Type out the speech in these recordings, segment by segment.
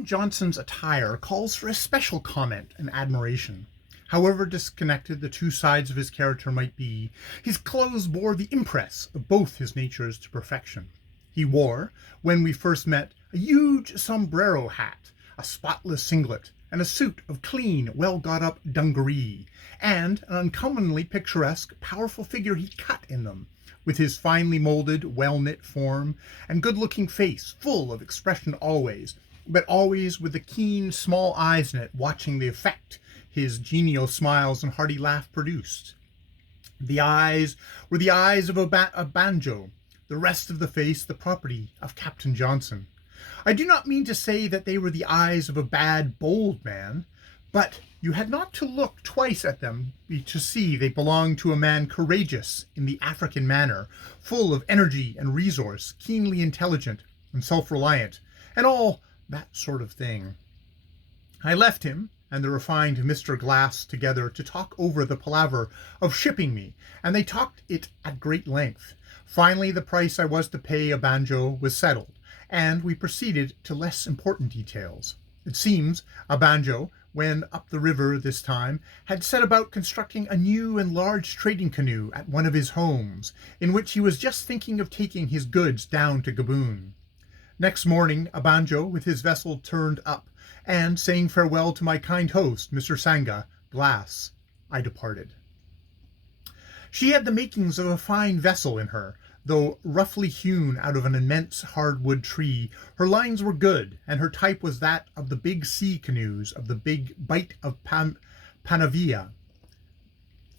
Captain Johnson's attire calls for a special comment and admiration. However disconnected the two sides of his character might be, his clothes bore the impress of both his natures to perfection. He wore, when we first met, a huge sombrero hat, a spotless singlet, and a suit of clean, well-got-up dungaree, and an uncommonly picturesque, powerful figure he cut in them, with his finely molded, well-knit form, and good-looking face, full of expression always, but always with the keen, small eyes in it watching the effect his genial smiles and hearty laugh produced. The eyes were the eyes of a banjo, the rest of the face the property of Captain Johnson. I do not mean to say that they were the eyes of a bad, bold man, but you had not to look twice at them to see they belonged to a man courageous in the African manner, full of energy and resource, keenly intelligent and self-reliant, and all that sort of thing. I left him and the refined Mr. Glass together to talk over the palaver of shipping me, and they talked it at great length. Finally, the price I was to pay a banjo was settled, and we proceeded to less important details. It seems a banjo, when up the river this time, had set about constructing a new and large trading canoe at one of his homes, in which he was just thinking of taking his goods down to Gaboon. Next morning, a banjo with his vessel turned up, and saying farewell to my kind host, Mr. Sangha Glass, I departed. She had the makings of a fine vessel in her. Though roughly hewn out of an immense hardwood tree, her lines were good, and her type was that of the big sea canoes of the big bight of Panavia.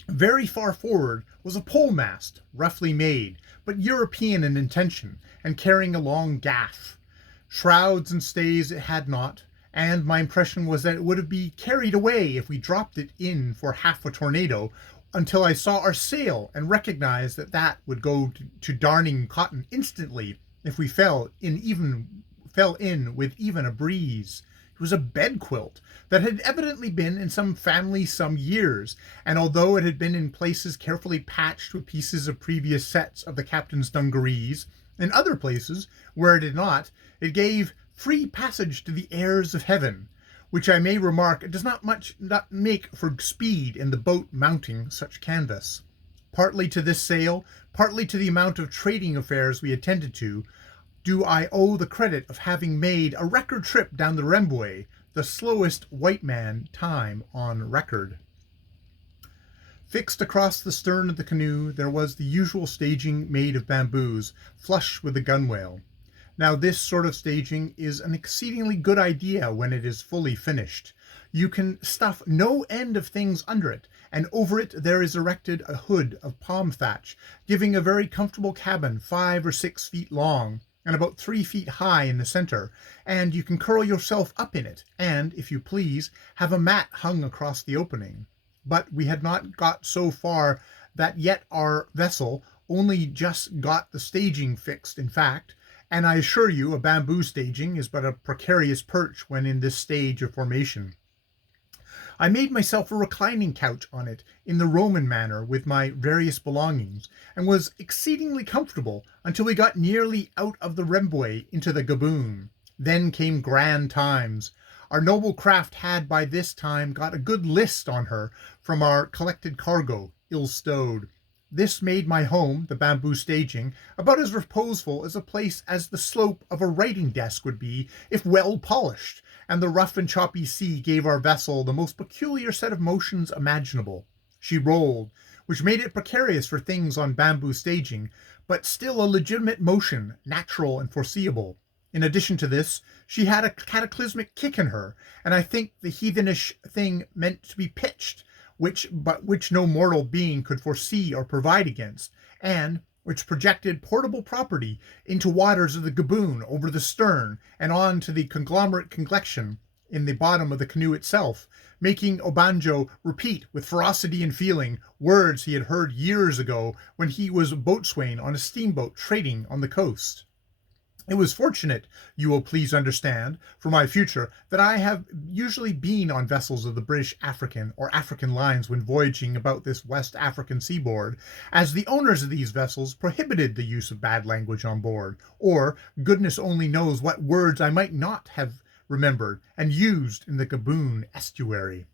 Very far forward was a pole mast, roughly made, but European in intention, and carrying a long gaff. Shrouds and stays it had not, and my impression was that it would be carried away if we dropped it in for half a tornado, until I saw our sail and recognized that would go to darning cotton instantly if we fell in with even a breeze. It was a bed quilt that had evidently been in some family some years, and although it had been in places carefully patched with pieces of previous sets of the captain's dungarees, in other places, where it had not, it gave free passage to the airs of heaven, which I may remark does not make for speed in the boat mounting such canvas. Partly to this sail, partly to the amount of trading affairs we attended to, do I owe the credit of having made a record trip down the Rmbw, the slowest white man time on record. Fixed across the stern of the canoe there was the usual staging made of bamboos, flush with the gunwale. Now this sort of staging is an exceedingly good idea when it is fully finished. You can stuff no end of things under it, and over it there is erected a hood of palm thatch, giving a very comfortable cabin 5 or 6 feet long, and about 3 feet high in the center, and you can curl yourself up in it, and, if you please, have a mat hung across the opening. But we had not got so far that yet our vessel only just got the staging fixed, in fact, and I assure you a bamboo staging is but a precarious perch when in this stage of formation. I made myself a reclining couch on it in the Roman manner with my various belongings, and was exceedingly comfortable until we got nearly out of the Rmbw into the Gaboon. Then came grand times. Our noble craft had by this time got a good list on her from our collected cargo, ill stowed. This made my home, the bamboo staging, about as reposeful as a place as the slope of a writing desk would be if well polished, and the rough and choppy sea gave our vessel the most peculiar set of motions imaginable. She rolled, which made it precarious for things on bamboo staging, but still a legitimate motion, natural and foreseeable. In addition to this, she had a cataclysmic kick in her, and I think the heathenish thing meant to be pitched, which no mortal being could foresee or provide against, and which projected portable property into waters of the Gaboon over the stern and on to the conglomerate collection in the bottom of the canoe itself, making Obanjo repeat with ferocity and feeling words he had heard years ago when he was boatswain on a steamboat trading on the coast. It was fortunate, you will please understand, for my future, that I have usually been on vessels of the British African or African lines when voyaging about this West African seaboard, as the owners of these vessels prohibited the use of bad language on board, or goodness only knows what words I might not have remembered and used in the Gaboon estuary.